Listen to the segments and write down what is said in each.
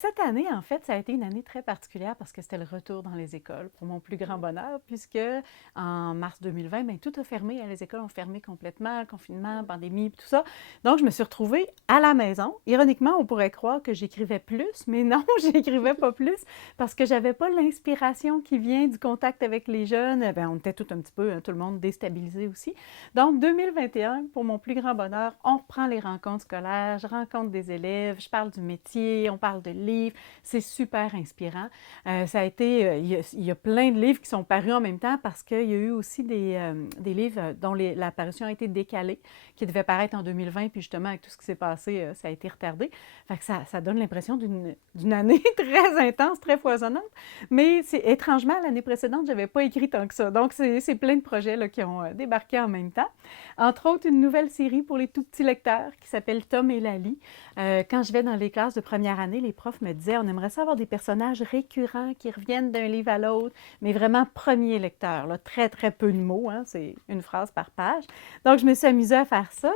Cette année, en fait, ça a été une année très particulière parce que c'était le retour dans les écoles, pour mon plus grand bonheur, puisque en mars 2020, bien, tout a fermé. Les écoles ont fermé complètement, confinement, Mm. pandémie, tout ça. Donc, je me suis retrouvée à la maison. Ironiquement, on pourrait croire que j'écrivais plus, mais non, j'écrivais pas plus parce que j'avais pas l'inspiration qui vient du contact avec les jeunes. Bien, on était tout un petit peu, hein, tout le monde déstabilisé aussi. Donc, 2021, pour mon plus grand bonheur, on reprend les rencontres scolaires, je rencontre des élèves, je parle du métier, on parle de livres. C'est super inspirant. Ça a été, il y a plein de livres qui sont parus en même temps parce qu'il y a eu aussi des livres dont la parution a été décalée, qui devaient paraître en 2020, puis justement, avec tout ce qui s'est passé, ça a été retardé. Fait que ça donne l'impression d'une année très intense, très foisonnante. Mais c'est étrangement, l'année précédente, je n'avais pas écrit tant que ça. Donc, c'est plein de projets là, qui ont débarqué en même temps. Entre autres, une nouvelle série pour les tout petits lecteurs qui s'appelle Tom et Lali. Quand je vais dans les classes de première année, les profs me disaient on aimerait ça avoir des personnages récurrents qui reviennent d'un livre à l'autre, mais vraiment premier lecteur, là, très très peu de mots, hein, c'est une phrase par page. Donc je me suis amusée à faire ça.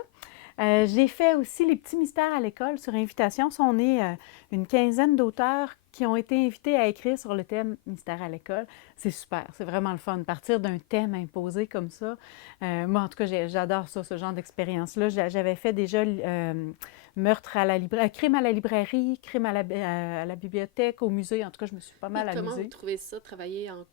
J'ai fait aussi les petits mystères à l'école sur invitation. On est une quinzaine d'auteurs qui ont été invités à écrire sur le thème mystère à l'école. C'est super, c'est vraiment le fun. Partir d'un thème imposé comme ça. Moi, en tout cas, j'adore ça, ce genre d'expérience-là. J'avais fait déjà meurtre à la librairie, crime à la librairie, crime à la bibliothèque, au musée. En tout cas, je me suis pas Puis mal comment vous amusée. trouvez ça, travailler en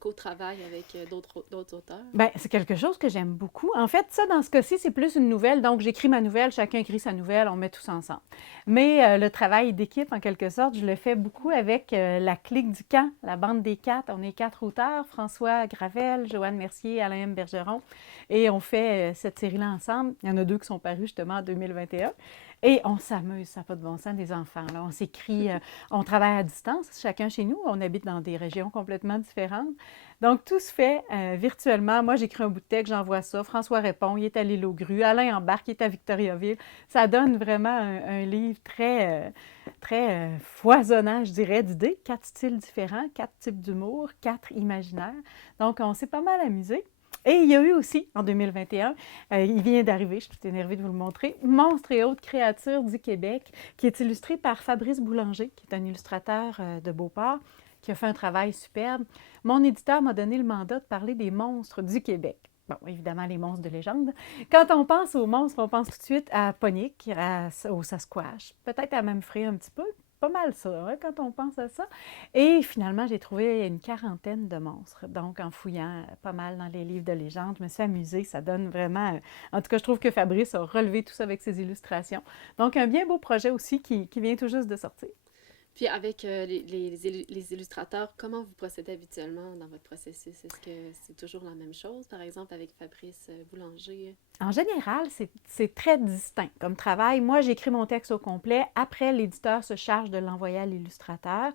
co-travail avec d'autres auteurs? Ben, c'est quelque chose que j'aime beaucoup. En fait, ça, dans ce cas-ci, c'est plus une nouvelle. Donc, j'écris ma nouvelle, chacun écrit sa nouvelle, on met tous ensemble. Mais le travail d'équipe, en quelque sorte, je le fais beaucoup avec la clique du camp, la bande des quatre. On est quatre auteurs, François Gravel, Joanne Mercier, Alain M. Bergeron. Et on fait cette série-là ensemble. Il y en a deux qui sont parus justement en 2021. Et on s'amuse, ça n'a pas de bon sens, des enfants. Là. On s'écrit, on travaille à distance, chacun chez nous. On habite dans des régions complètement différentes. Donc, tout se fait virtuellement. Moi, j'écris un bout de texte, j'envoie ça. François répond, il est à l'île aux grues. Alain embarque, il est à Victoriaville. Ça donne vraiment un livre très foisonnant, je dirais, d'idées. Quatre styles différents, quatre types d'humour, quatre imaginaires. Donc, on s'est pas mal amusé. Et il y a eu aussi, en 2021, il vient d'arriver, je suis toute énervée de vous le montrer, Monstres et autres créatures du Québec, qui est illustré par Fabrice Boulanger, qui est un illustrateur de Beauport, qui a fait un travail superbe. Mon éditeur m'a donné le mandat de parler des monstres du Québec. Bon, évidemment, les monstres de légende. Quand on pense aux monstres, on pense tout de suite à Ponique, au Sasquatch, peut-être à Mamfré un petit peu. Pas mal ça, hein, quand on pense à ça. Et finalement, j'ai trouvé une quarantaine de monstres. Donc, en fouillant pas mal dans les livres de légende, je me suis amusée. Ça donne vraiment... En tout cas, je trouve que Fabrice a relevé tout ça avec ses illustrations. Donc, un bien beau projet aussi qui vient tout juste de sortir. Puis avec les illustrateurs, comment vous procédez habituellement dans votre processus? Est-ce que c'est toujours la même chose, par exemple, avec Fabrice Boulanger? En général, c'est très distinct comme travail. Moi, j'écris mon texte au complet. Après, l'éditeur se charge de l'envoyer à l'illustrateur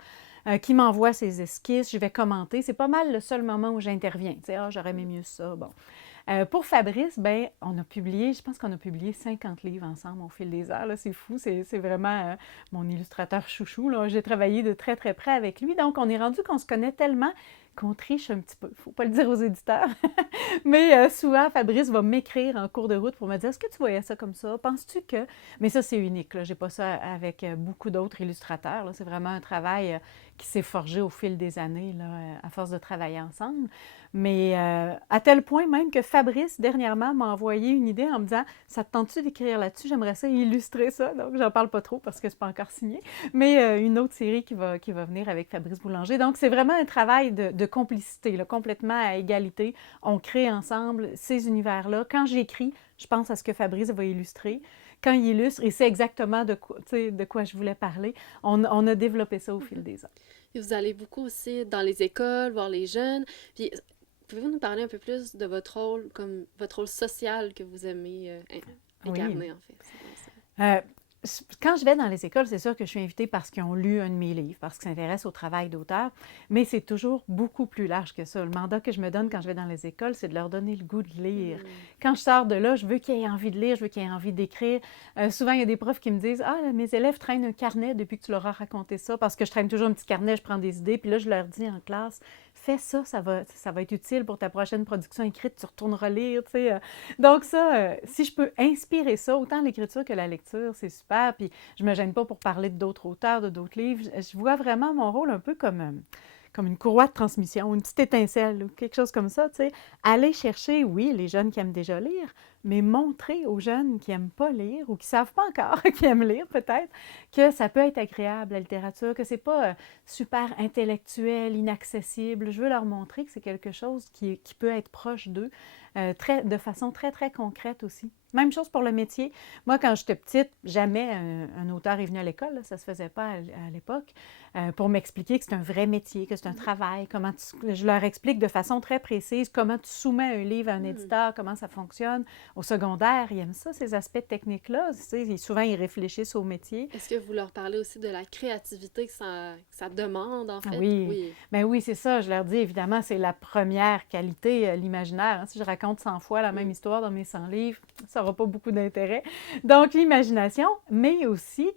qui m'envoie ses esquisses. Je vais commenter. C'est pas mal le seul moment où j'interviens. Tu sais, ah, j'aurais aimé mieux ça. Bon. Pour Fabrice, ben, on a publié, je pense qu'on a publié 50 livres ensemble au fil des heures. C'est fou, c'est vraiment mon illustrateur chouchou. Là. J'ai travaillé de très très près avec lui. Donc, on est rendu qu'on se connaît tellement qu'on triche un petit peu. Il ne faut pas le dire aux éditeurs. Mais souvent, Fabrice va m'écrire en cours de route pour me dire est-ce que tu voyais ça comme ça penses-tu que. Mais ça, c'est unique. Je n'ai pas ça avec beaucoup d'autres illustrateurs. C'est vraiment un travail qui s'est forgé au fil des années, là, à force de travailler ensemble. Mais à tel point même que Fabrice, dernièrement, m'a envoyé une idée en me disant ça te tente-tu d'écrire là-dessus j'aimerais ça illustrer ça. Donc, j'en parle pas trop parce que c'est pas encore signé. Mais une autre série qui va venir avec Fabrice Boulanger. Donc, c'est vraiment un travail de complicité, là, complètement à égalité. On crée ensemble ces univers-là. Quand j'écris, je pense à ce que Fabrice va illustrer. Quand il illustre, et c'est exactement de quoi je voulais parler, on a développé ça au fil Mhm. des ans. Et vous allez beaucoup aussi dans les écoles, voir les jeunes. Puis, pouvez-vous nous parler un peu plus de votre rôle, comme votre rôle social que vous aimez Oui. incarner, en fait? C'est dans ça. Euh, Quand je vais dans les écoles, c'est sûr que je suis invitée parce qu'ils ont lu un de mes livres, parce qu'ils s'intéressent au travail d'auteur, mais c'est toujours beaucoup plus large que ça. Le mandat que je me donne quand je vais dans les écoles, c'est de leur donner le goût de lire. Hmm. Quand je sors de là, je veux qu'ils aient envie de lire, je veux qu'ils aient envie d'écrire. Souvent, il y a des profs qui me disent ah, mes élèves traînent un carnet depuis que tu leur as raconté ça, parce que je traîne toujours un petit carnet, je prends des idées, puis là, je leur dis en classe fais ça, ça va être utile pour ta prochaine production écrite, tu retourneras lire. Tu sais. Donc, ça, si je peux inspirer ça, autant l'écriture que la lecture, c'est super. super, puis je me gêne pas pour parler d'autres auteurs, de d'autres livres. Je vois vraiment mon rôle un peu comme une courroie de transmission, une petite étincelle ou quelque chose comme ça, tu sais. Aller chercher, oui, les jeunes qui aiment déjà lire, mais montrer aux jeunes qui n'aiment pas lire ou qui ne savent pas encore, qui aiment lire peut-être, que ça peut être agréable, la littérature, que c'est pas super intellectuel, inaccessible. Je veux leur montrer que c'est quelque chose qui peut être proche d'eux, de façon très, très concrète aussi. Même chose pour le métier. Moi, quand j'étais petite, jamais un auteur est venu à l'école, là, ça ne se faisait pas à l'époque, pour m'expliquer que c'est un vrai métier, que c'est un travail, je leur explique de façon très précise comment tu soumets un livre à un éditeur, comment ça fonctionne. Au secondaire, ils aiment ça, ces aspects techniques-là. Tu sais, souvent, ils réfléchissent au métier. Est-ce que vous leur parlez aussi de la créativité que ça demande, en fait? Oui, Oui. ben oui, c'est ça. Je leur dis, évidemment, c'est la première qualité, l'imaginaire. Hein. Si je raconte 100 fois la même histoire dans mes 100 livres, ça n'aura pas beaucoup d'intérêt. Donc, l'imagination, mais aussi,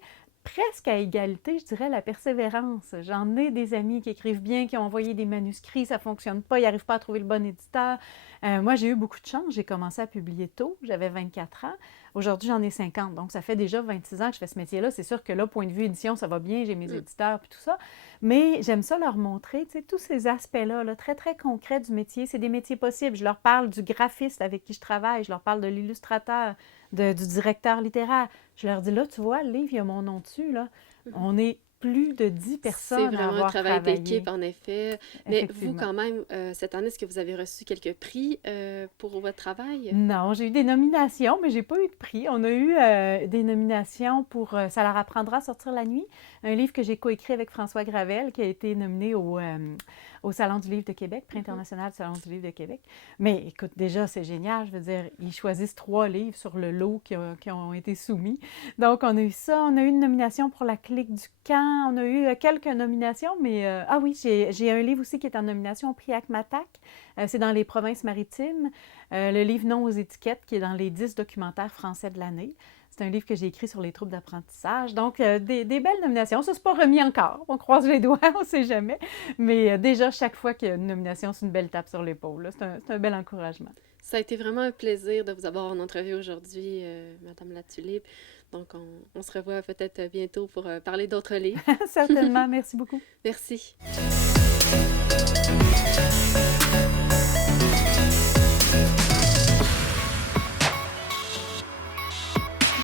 presque à égalité, je dirais, la persévérance. J'en ai des amis qui écrivent bien, qui ont envoyé des manuscrits, ça ne fonctionne pas, ils n'arrivent pas à trouver le bon éditeur. Moi, j'ai eu beaucoup de chance. J'ai commencé à publier tôt, j'avais 24 ans. Aujourd'hui, j'en ai 50, donc ça fait déjà 26 ans que je fais ce métier-là. C'est sûr que là, point de vue édition, ça va bien, j'ai mes éditeurs puis tout ça. Mais j'aime ça leur montrer, tu sais, tous ces aspects-là, là, très, très concrets du métier. C'est des métiers possibles. Je leur parle du graphiste avec qui je travaille, je leur parle de l'illustrateur, du directeur littéraire. Je leur dis, là, tu vois, le livre, il y a mon nom dessus, là. On est plus de 10 C'est personnes à vraiment un avoir travail travaillé. d'équipe, en effet. Mais vous, Effectivement. quand même, cette année, est-ce que vous avez reçu quelques prix pour votre travail? Non, j'ai eu des nominations, mais j'ai pas eu de prix. On a eu des nominations pour Ça leur apprendra à sortir la nuit, un livre que j'ai coécrit avec François Gravel, qui a été nominé au Salon du livre de Québec, prix international du Salon du livre de Québec. Mais écoute, déjà, c'est génial. Je veux dire, ils choisissent 3 livres sur le lot qui ont été soumis. Donc, on a eu ça. On a eu une nomination pour La Clique du Camp. On a eu quelques nominations, mais... ah oui, j'ai un livre aussi qui est en nomination au prix Acmatac. C'est dans les provinces maritimes. Le livre Non aux étiquettes, qui est dans les 10 documentaires français de l'année. C'est un livre que j'ai écrit sur les troubles d'apprentissage. Donc, des belles nominations. Ça, c'est pas remis encore. On croise les doigts, on ne sait jamais. Mais déjà, chaque fois qu'il y a une nomination, c'est une belle tape sur l'épaule. C'est un bel encouragement. Ça a été vraiment un plaisir de vous avoir en entrevue aujourd'hui, Madame Latulippe. Donc, on se revoit peut-être bientôt pour parler d'autres livres. Certainement. Merci beaucoup. Merci.